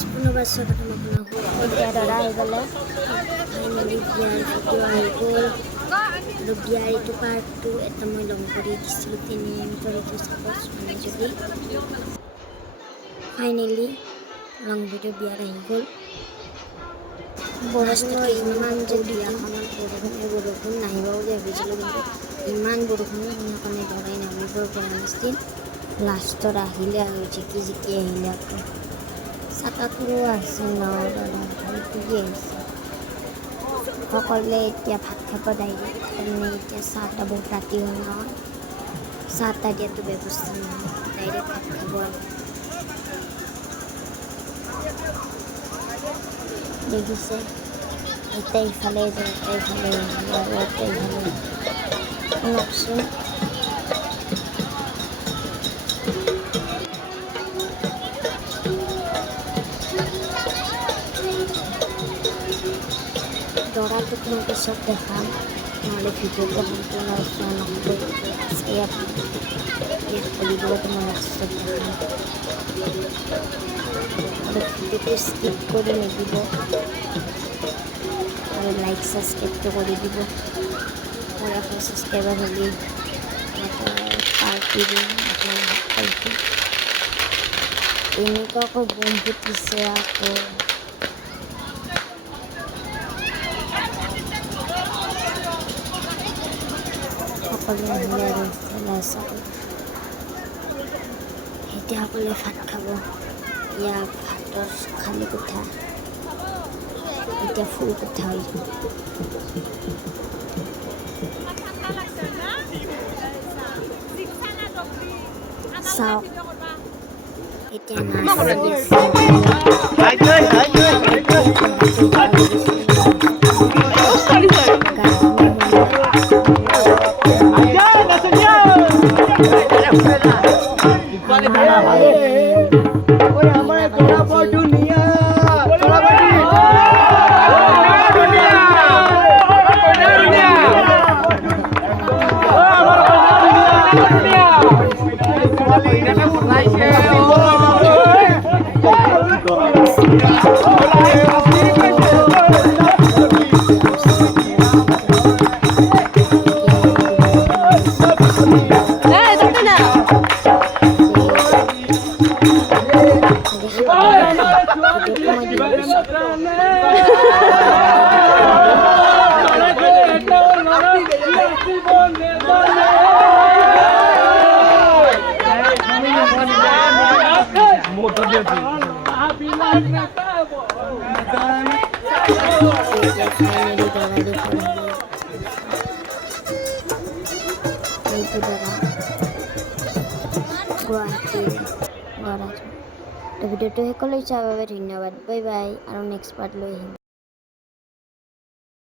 guys পুনৰবাৰ স্বাগতম আপোনাক এতিয়া দৰা আহি গ'লে ফাইনেলি বিয়াৰ ভিডিঅ' আহি গ'ল আৰু বিয়াৰ এইটো পাৰ্টটো এটা মই লং কৰি দিছিলোঁ 3 মিনিটৰ এইটো চাপ'জ মানে যদি ফাইনেলি লং ভিডিঅ' বিয়াৰ আহি গ'ল বৰষুণৰ ইমান যে বিয়াখনত বৰষুণ নাহিব বুলি ভাবিছিলোঁ কিন্তু ইমান বৰষুণ সেইকাৰণে দৰাই নামিবৰ পৰা নাছিল লাষ্টত আহিলে আৰু জিকি আহিলে আকৌ চাকাটোৰো আছে ন দাদা কি আহিছে সকলোৱে এতিয়া ভাত খাব ডাইৰেক্ট তাৰমানে এতিয়া চাহটা বহুত ৰাতি হ'ল ন চাহটা দিয়াটো ব্যৱস্থা নহয় ডাইৰেক্ট ভাত খাব আৰু দেখিছে এটা ইফালে যায় এটা ইফালে আৰু এটা ইফালে শুনকচোন দৰাটোক মই পিছত দেখাম নহ'লে ভিডিঅ'টো সম্পূৰ্ণ চোৱা নহ'ব ইয়াত কৰিবতো মই পিছত দেখাম আৰু ভিডিঅ'টো স্কিপ কৰি নিদিব আৰু লাইক ছাবস্ক্ৰাইবটো কৰি দিব মোৰ এখন ছাবস্ক্ৰাইবাৰ হ'লে পাৰ্টি দিম আপোনাক পাৰ্টি এনেকুৱা আকৌ বম ফুটিছে আকৌ সকলোৱে আহিলে আৰু এতিয়া সকলোৱে ভাত খাব ইয়াৰ ভাতৰ খালী কোঠা এতিয়া ফুল কোঠা হৈ যাব চাওক এতিয়া ভিডিঅ'টো শেষলৈ চোৱাৰ বাবে ধন্যবাদ বাই বাই আৰু নেক্সট পাৰ্ট লৈ আহিম